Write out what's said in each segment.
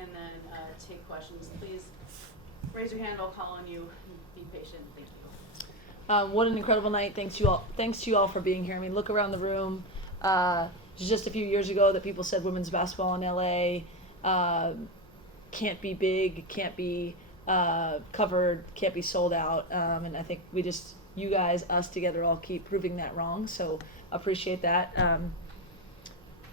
and then take questions. Please raise your hand. I'll call on you. Be patient. Thank you. What an incredible night. Thanks to you all for being here. I mean, look around the room. Just a few years ago that people said women's basketball in LA can't be big, can't be covered, can't be sold out. And I think you guys, us together, all keep proving that wrong. So appreciate that.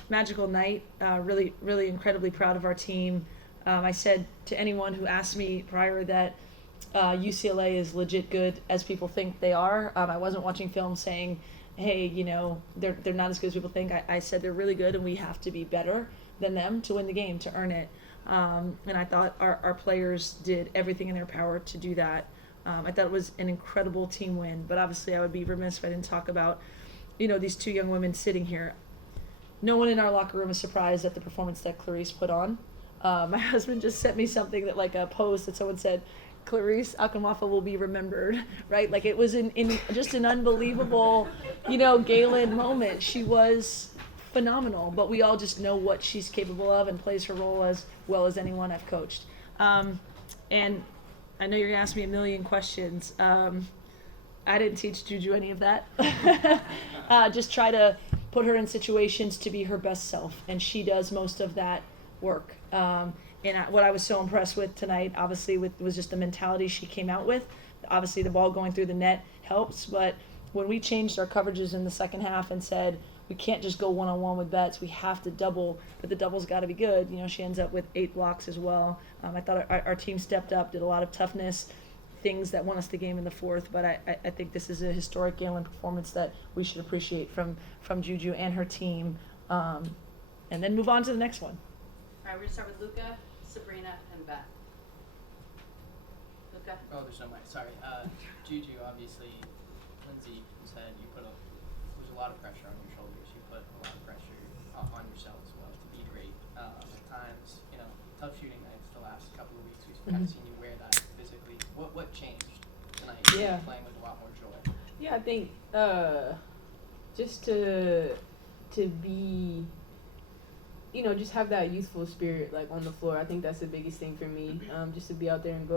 Magical night. Really, really incredibly proud of our team. I said to anyone who asked me prior that UCLA is legit good as people think they are. I wasn't watching film saying, hey, they're not as good as people think. I said they're really good and we have to be better than them to win the game, to earn it. And I thought our players did everything in their power to do that. I thought it was an incredible team win, but obviously I would be remiss if I didn't talk about, these two young women sitting here. No one in our locker room is surprised at the performance that Clarice put on. My husband just sent me something that, like a post that someone said, Clarice Akunwafo will be remembered, right? Like it was in just an unbelievable, Galen moment. She was phenomenal, but we all just know what she's capable of and plays her role as well as anyone I've coached. And I know you're gonna ask me a million questions. I didn't teach JuJu any of that. Just try to put her in situations to be her best self, and she does most of that work. What I was so impressed with tonight, obviously, was just the mentality she came out with. Obviously, the ball going through the net helps, but when we changed our coverages in the second half and said, we can't just go one-on-one with Betts, we have to double, but the double's got to be good. She ends up with 8 blocks as well. I thought our team stepped up, did a lot of toughness, things that won us the game in the fourth, but I think this is a historic Galen performance that we should appreciate from JuJu and her team, and then move on to the next one. All right, we're going to start with Luca, Sabrina, and Beth. Luca? Oh, there's no mic. Sorry. JuJu, obviously, Lindsay said there's a lot of pressure on your shoulders. You put a lot of pressure on yourself as well to be great. At times, tough shooting nights the last couple of weeks. We've kind of seen you wear that physically. What changed tonight? Yeah. Playing with a lot more joy. Yeah, I think just to be, just have that youthful spirit like on the floor. I think that's the biggest thing for me. Just to be out there and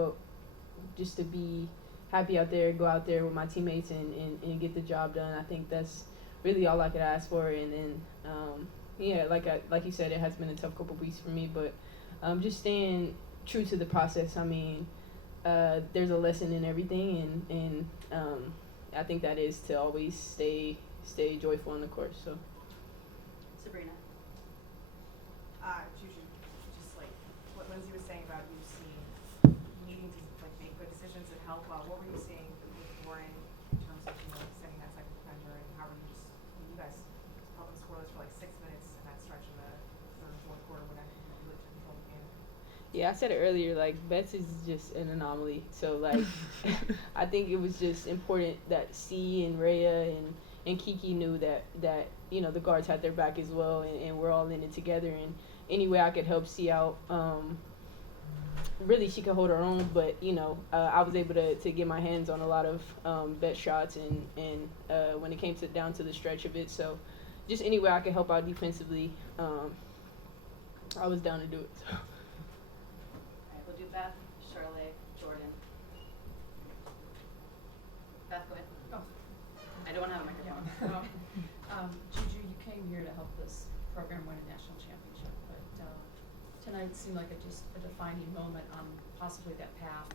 just to be happy out there, go out there with my teammates and get the job done. I think that's really all I could ask for. And then, like you said, it has been a tough couple weeks for me, but just staying true to the process. I mean, there's a lesson in everything, and I think that is to always stay joyful on the court. So, Sabrina. JuJu, just like what Lindsay was saying about you needing to make good decisions and help. What were you seeing with Warren in terms of sending that second defender, and how were you guys held them scoreless for like 6 minutes in that stretch in the third and fourth quarter when I really took control of the game? yeah, I said it earlier, like, Betts is just an anomaly. So, like, I think it was just important that C and Rhea and Kiki knew that the guards had their back as well, and we're all in it together. And any way I could help C out, really she could hold her own, but, I was able to get my hands on a lot of Betts shots and when it came down to the stretch of it. So just any way I could help out defensively, I was down to do it. So. All right, we'll do Beth, Charlotte, Jordan. Beth, go ahead. Oh. I don't have a microphone. JuJu, you came here to help this program win a national championship, but tonight seemed like a defining moment on possibly that path.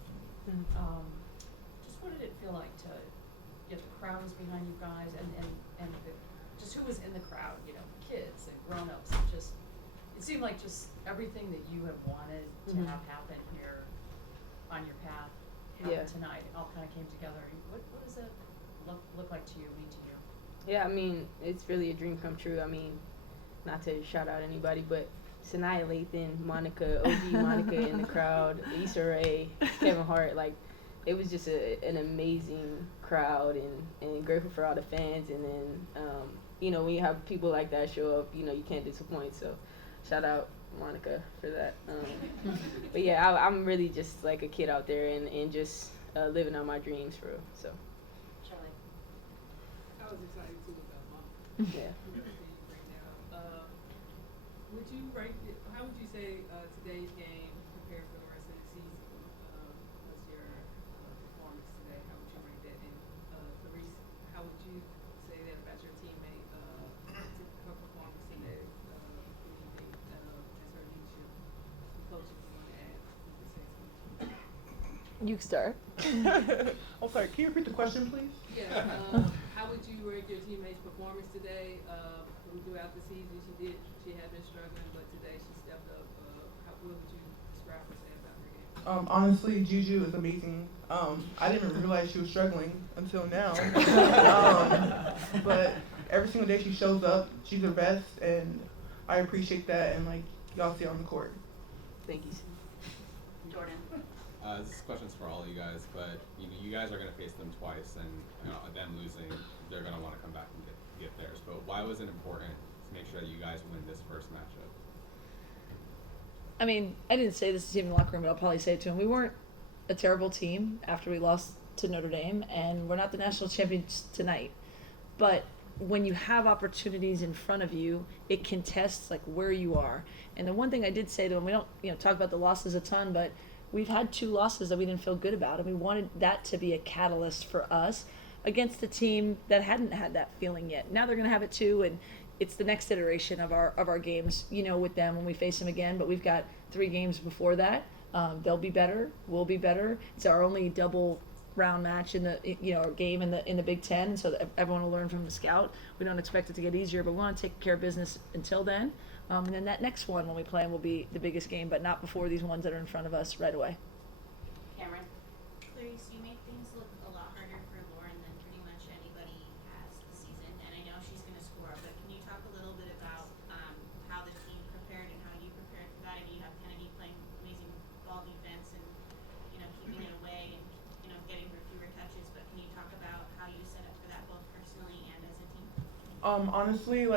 Just what did it feel like to get the crowd was behind you guys, and just who was in the crowd? Kids and grown-ups. It seemed like just everything that you have wanted to have happen here on your path tonight. It all kind of came together. What does that look like to you, mean to you? Yeah, I mean, it's really a dream come true. I mean, not to shout out anybody, but Sanaya Lathan, Monica, OG Monica in the crowd, Issa Rae, Kevin Hart, like, it was just an amazing crowd, and grateful for all the fans. And then, when you have people like that show up, you can't disappoint. So, shout out Monica for that. But yeah, I'm really just like a kid out there and just living out my dreams for real. So. Charlotte. I was excited too about mom. Yeah. Right now, how would you say today's game You start. Oh, sorry. Can you repeat the question, please? Yeah, how would you rate your teammate's performance today? Throughout the season, she had been struggling, but today she stepped up. What would you describe or say about her game? Honestly, JuJu is amazing. I didn't even realize she was struggling until now. But every single day she shows up, she's her best, and I appreciate that. And like y'all see on the court. Thank you. Jordan. This question's for all of you guys, but you guys are going to face them twice, and them losing, they're going to want to come back and get theirs. But why was it important to make sure that you guys win this first matchup? I mean, I didn't say this to him in the locker room, but I'll probably say it to him. We weren't a terrible team after we lost to Notre Dame, and we're not the national champions tonight. But when you have opportunities in front of you, it can test like where you are. And the one thing I did say to him, we don't talk about the losses a ton, but we've had 2 losses that we didn't feel good about, and we wanted that to be a catalyst for us against a team that hadn't had that feeling yet. Now they're going to have it too, and it's the next iteration of our games, with them when we face them again. But we've got 3 games before that. They'll be better. We'll be better. It's our only double round match in the our game in the Big Ten, so that everyone will learn from the scout. We don't expect it to get easier, but we want to take care of business until then. And then that next one when we play them will be the biggest game, but not before these ones that are in front of us right away. Cameron. Clarice, you make things look a lot harder for Lauren than pretty much anybody has this season, and I know she's going to score, but can you talk a little bit about how the team prepared and how you prepared for that? I mean, you have Kennedy playing amazing ball defense and, keeping it away and, getting her fewer touches, but can you talk about how you set up for that both personally and as a team? Honestly,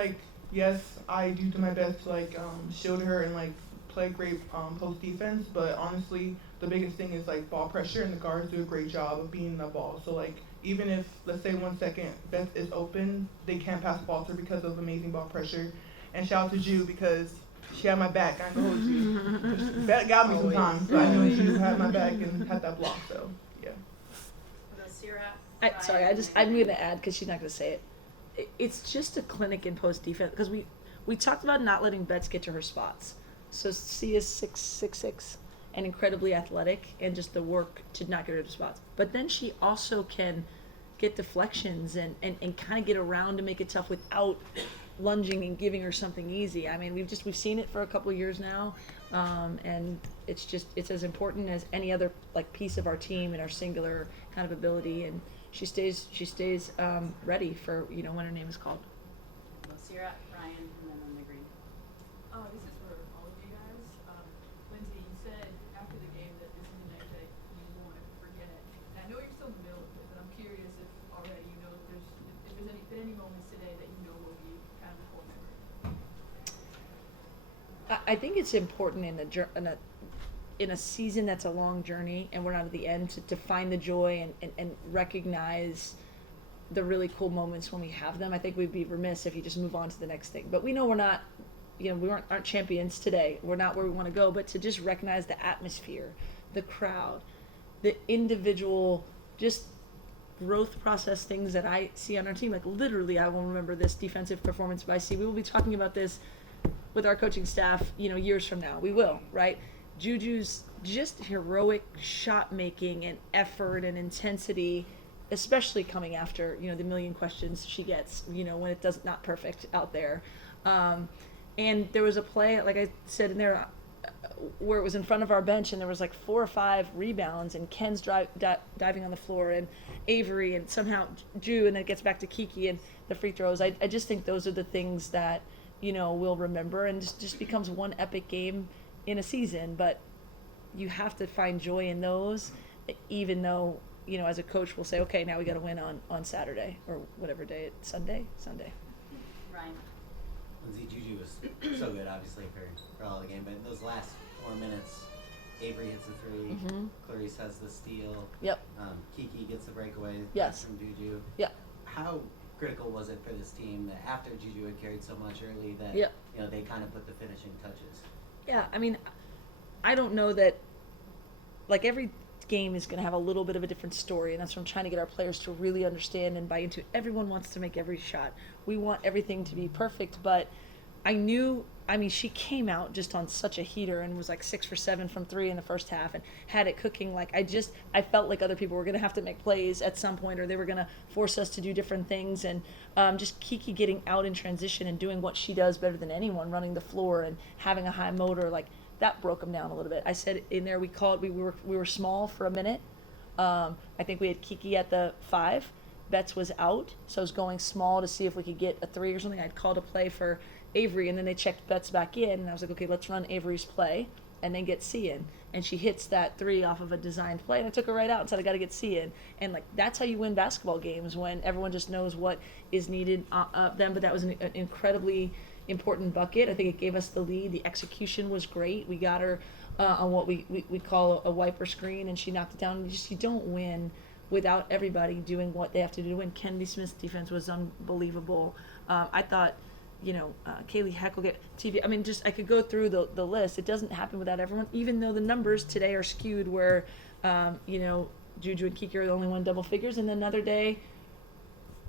yes, I do my best to shield her and play great post defense. But honestly, the biggest thing is ball pressure, and the guards do a great job of beating the ball. So even if, let's say 1 second, Beth is open, they can't pass the ball to her because of amazing ball pressure. And shout out to Ju because she had my back. I ain't gonna hold you. That got me sometimes, but I know Ju had my back and had that block. So yeah. I'm going to add because she's not going to say it. It's just a clinic in post defense because we talked about not letting Bets get to her spots. So C is 6'6" and incredibly athletic, and just the work to not get her to spots. But then she also can get deflections and kind of get around to make it tough without lunging and giving her something easy. I mean, we've seen it for a couple of years now, and it's as important as any other piece of our team and our singular kind of ability. And she stays ready for when her name is called. Sierra, Ryan, and then on the green. This is for all of you guys. Lindsay, you said after the game that this is the night that you won't ever forget it. And I know you're still in the middle of it, but I'm curious if already if there's any moments today that will be kind of a core memory. I think it's important in a season that's a long journey and we're not at the end to find the joy and recognize the really cool moments when we have them. I think we'd be remiss if you just move on to the next thing. But we know we're not, we aren't champions today. We're not where we want to go. But to just recognize the atmosphere, the crowd, the individual, just growth process things that I see on our team. Literally, I will remember this defensive performance by C. We will be talking about this with our coaching staff, years from now. We will, right? JuJu's just heroic shot making and effort and intensity, especially coming after the million questions she gets when it does not perfect out there. And there was a play, like I said in there, where it was in front of our bench and there was 4 or 5 rebounds and Ken's diving on the floor and Avery and somehow Ju, and then it gets back to Kiki and the free throws. I just think those are the things that we'll remember, and just becomes one epic game in a season. But you have to find joy in those, even though as a coach we'll say, okay, now we got to win on Saturday or whatever day. Sunday. Ryan. Lindsay, JuJu was so good, obviously, for all the game, but in those last 4 minutes, Avery hits a 3, Mm-hmm. Clarice has the steal, Yep. Kiki gets the breakaway Yes. from JuJu. Yep. How critical was it for this team that after JuJu had carried so much early that Yep. they kind of put the finishing touches? Yeah, I mean, I don't know that, every game is going to have a little bit of a different story, and that's what I'm trying to get our players to really understand and buy into. Everyone wants to make every shot. We want everything to be perfect, but I knew, I mean, she came out just on such a heater and was like 6 for 7 from 3 in the first half and had it cooking. Like, I felt like other people were going to have to make plays at some point, or they were going to force us to do different things. And just Kiki getting out in transition and doing what she does better than anyone, running the floor and having a high motor, like, that broke them down a little bit. I said in there, we were small for a minute. I think we had Kiki at the 5. Betts was out, so I was going small to see if we could get a 3 or something. I'd called a play for Avery, and then they checked Betts back in, and I was like, okay, let's run Avery's play and then get C in. And she hits that 3 off of a designed play, and I took her right out and said, I got to get C in. And like, that's how you win basketball games, when everyone just knows what is needed of them. But that was an incredibly important bucket. I think it gave us the lead. The execution was great. We got her on what we call a wiper screen, and she knocked it down. You don't win without everybody doing what they have to do to win. Kennedy Smith's defense was unbelievable. I thought, Kaylee Heckle TV. I mean, I could go through the list. It doesn't happen without everyone, even though the numbers today are skewed where, JuJu and Kiki are the only one double figures, and then another day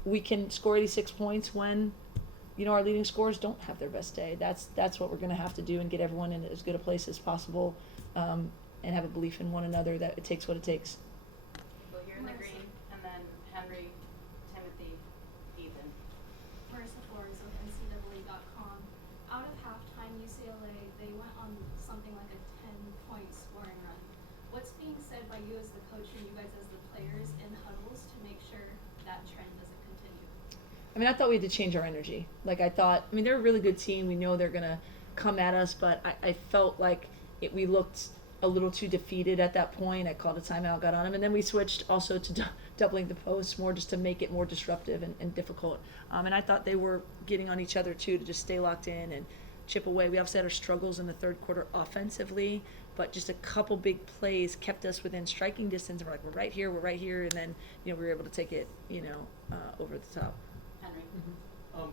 we can score 86 points when, our leading scorers don't have their best day. That's what we're going to have to do, and get everyone in as good a place as possible, and have a belief in one another that it takes what it takes. Well, you're in the green, and then Henry, Timothy, Ethan. Marissa Flores with NCAA.com. Out of halftime, UCLA, they went on something like a 10-point scoring run. What's being said by you as the coach and you guys as the players in huddles to make sure that trend doesn't continue? I mean, I thought we had to change our energy. Like, they're a really good team. We know they're going to come at us, but I felt like we looked a little too defeated at that point. I called a timeout, got on them, and then we switched also to doubling the posts more, just to make it more disruptive and difficult. And I thought they were getting on each other too, to just stay locked in and chip away. We obviously had our struggles in the third quarter offensively, but just a couple big plays kept us within striking distance. We're like, we're right here, and then we were able to take it over the top. Henry.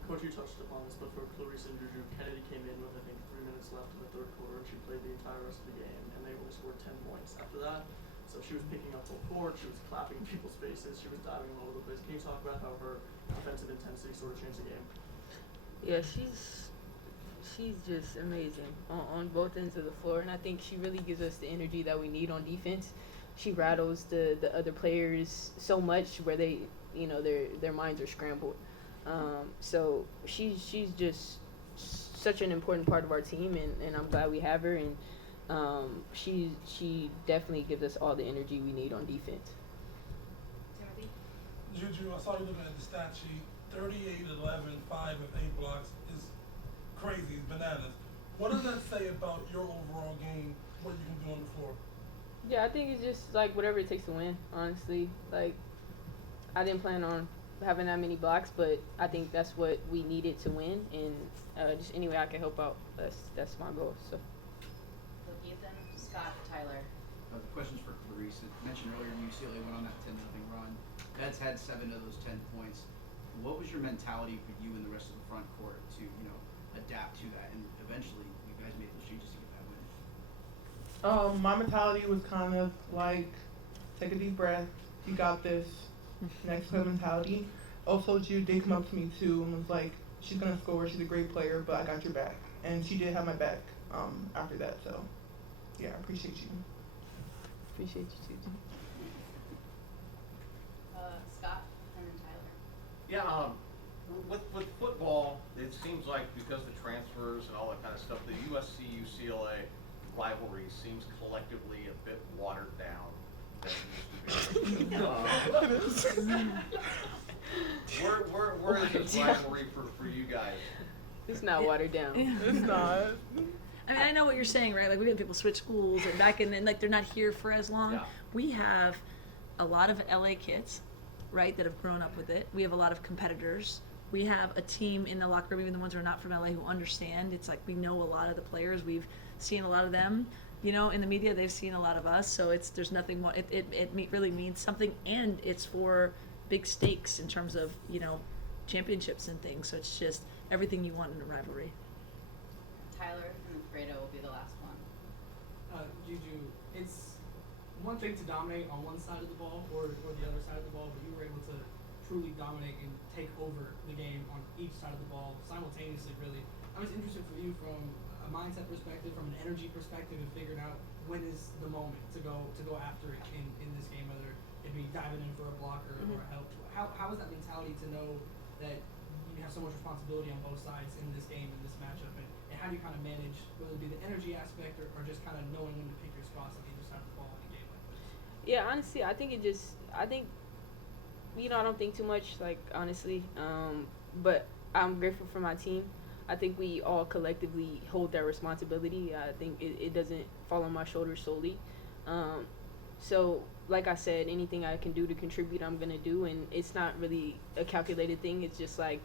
Coach, you touched upon this, but for Clarice and JuJu, Kennedy came in with, I think, 3 minutes left in the third quarter, and she played the entire rest of the game, and they only scored 10 points after that. So she was picking up full court, she was clapping in people's faces, she was diving all over the place. Can you talk about how her offensive intensity sort of changed the game? Yeah, she's just amazing on both ends of the floor, and I think she really gives us the energy that we need on defense. She rattles the other players so much where they, their minds are scrambled. So she's just such an important part of our team, and I'm glad we have her, and she definitely gives us all the energy we need on defense. Timothy. JuJu, I saw you looking at the stat sheet. 38, 11, 5 of 8 blocks is crazy, it's bananas. What does that say about your overall game, what you can do on the floor? Yeah, I think it's just like whatever it takes to win, honestly. Like, I didn't plan on having that many blocks, but I think that's what we needed to win, and just any way I can help out, that's my goal. So. Ethan, Scott, Tyler. The question's for Clarice. It mentioned earlier UCLA went on that 10-0 run. Betts had 7 of those 10 points. What was your mentality for you and the rest of the front court to, adapt to that, and eventually you guys made those changes to get that win? My mentality was kind of like, take a deep breath, you got this, next play mentality. Also, Jude did come up to me too and was like, she's gonna score, she's a great player, but I got your back. And she did have my back after that, so yeah, I appreciate you. Appreciate you too. Scott, and then Tyler. Yeah, with football, it seems like because of the transfers and all that kind of stuff, the USC-UCLA rivalry seems collectively a bit watered down than it used to be. Where is this rivalry for you guys? It's not watered down. It's not. I mean, I know what you're saying, right? Like, we had people switch schools and back, and then like they're not here for as long. Yeah. We have a lot of LA kids, right, that have grown up with it. We have a lot of competitors. We have a team in the locker room, even the ones who are not from LA, who understand. It's like we know a lot of the players. We've seen a lot of them, in the media. They've seen a lot of us. So there's nothing more. It really means something, and it's for big stakes in terms of championships and things. So it's just everything you want in a rivalry. Tyler and Fredo will be the last one. JuJu, it's one thing to dominate on one side of the ball or the other side of the ball, but you were able to truly dominate and take over the game on each side of the ball simultaneously, really. I'm just interested for you from a mindset perspective, from an energy perspective, and figuring out when is the moment to go after it in this game, whether it be diving in for a block or a help. How is that mentality to know that you have so much responsibility on both sides in this game, in this matchup, and how do you kind of manage, whether it be the energy aspect or just kind of knowing when to pick your spots on either side of the ball in a game like this? Yeah, honestly, I think I don't think too much, like, honestly, but I'm grateful for my team. I think we all collectively hold that responsibility. I think it doesn't fall on my shoulders solely. So, like I said, anything I can do to contribute, I'm going to do, and it's not really a calculated thing. It's just like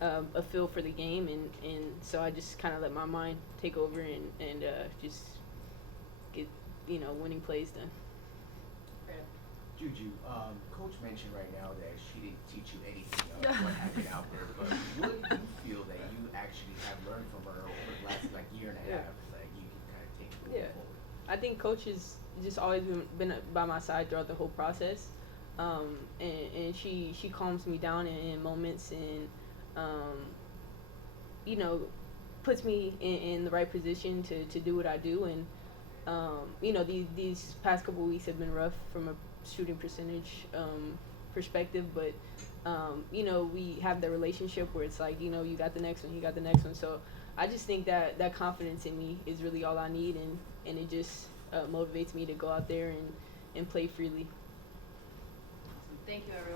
a feel for the game, and so I just kind of let my mind take over and just get, winning plays done. JuJu, Coach mentioned right now that she didn't teach you anything of what happened out there, but what do you feel that you actually have learned from her over the last year and a half that you can kind of take moving forward? I think Coach has just always been by my side throughout the whole process, and she calms me down in moments and puts me in the right position to do what I do. And these past couple weeks have been rough from a shooting percentage perspective, but we have the relationship where it's like, you got the next one. So I just think that confidence in me is really all I need, and it just motivates me to go out there and play freely. Thank you, everyone.